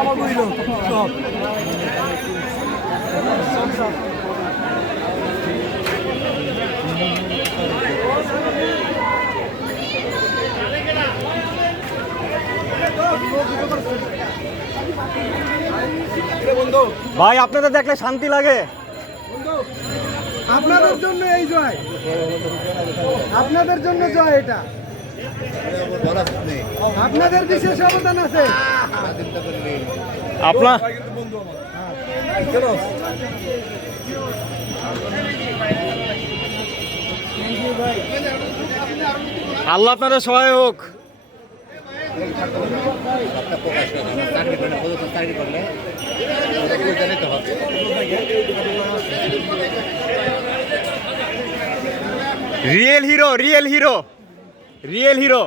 আমার বুঝল সব ভাই আপনাদের দেখলে শান্তি লাগে। আপনাদের জন্য এই জয়, আপনাদের জন্য জয়, এটা আপনাদের বিশেষ অবদান আছে। আপনার আল্লাহ আপনাদের সহায় হোক। Real hero, real hero, real hero.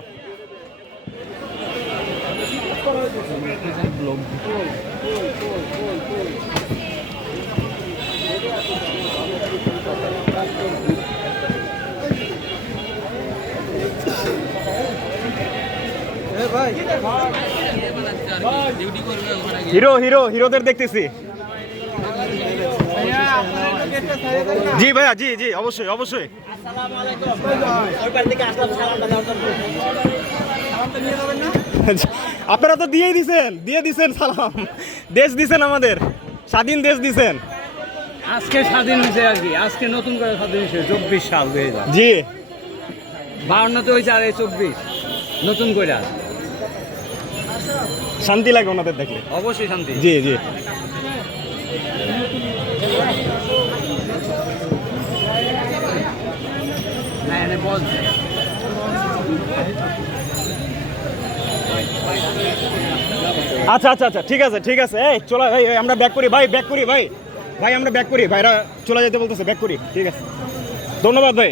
Hero hero হিরোদের দেখতেছি। জি ভাইয়া, জি জি, অবশ্যই অবশ্যই। আপনারা তো দিয়ে দিছেন সালাম, দেশ দিছেন, আমাদের স্বাধীন দেশ দিছেন। আজকে স্বাধীন হয়েছে আর কি, আজকে নতুন করে স্বাধীন হয়েছে 24 সাল 2000। জি 52 তো হয়েছে, আর এই 24 নতুন করে। শান্তি লাগে ওনাদের দেখলে, অবশ্যই শান্তি। জি জি। আচ্ছা আচ্ছা আচ্ছা, ঠিক আছে ঠিক আছে। এই চলো ভাই, আমরা ব্যাক করি ভাই, ব্যাক করি ভাই, ভাই আমরা ব্যাক করি, ভাইরা চলে যেতে বলতেছে, ব্যাক করি। ঠিক আছে, ধন্যবাদ ভাই।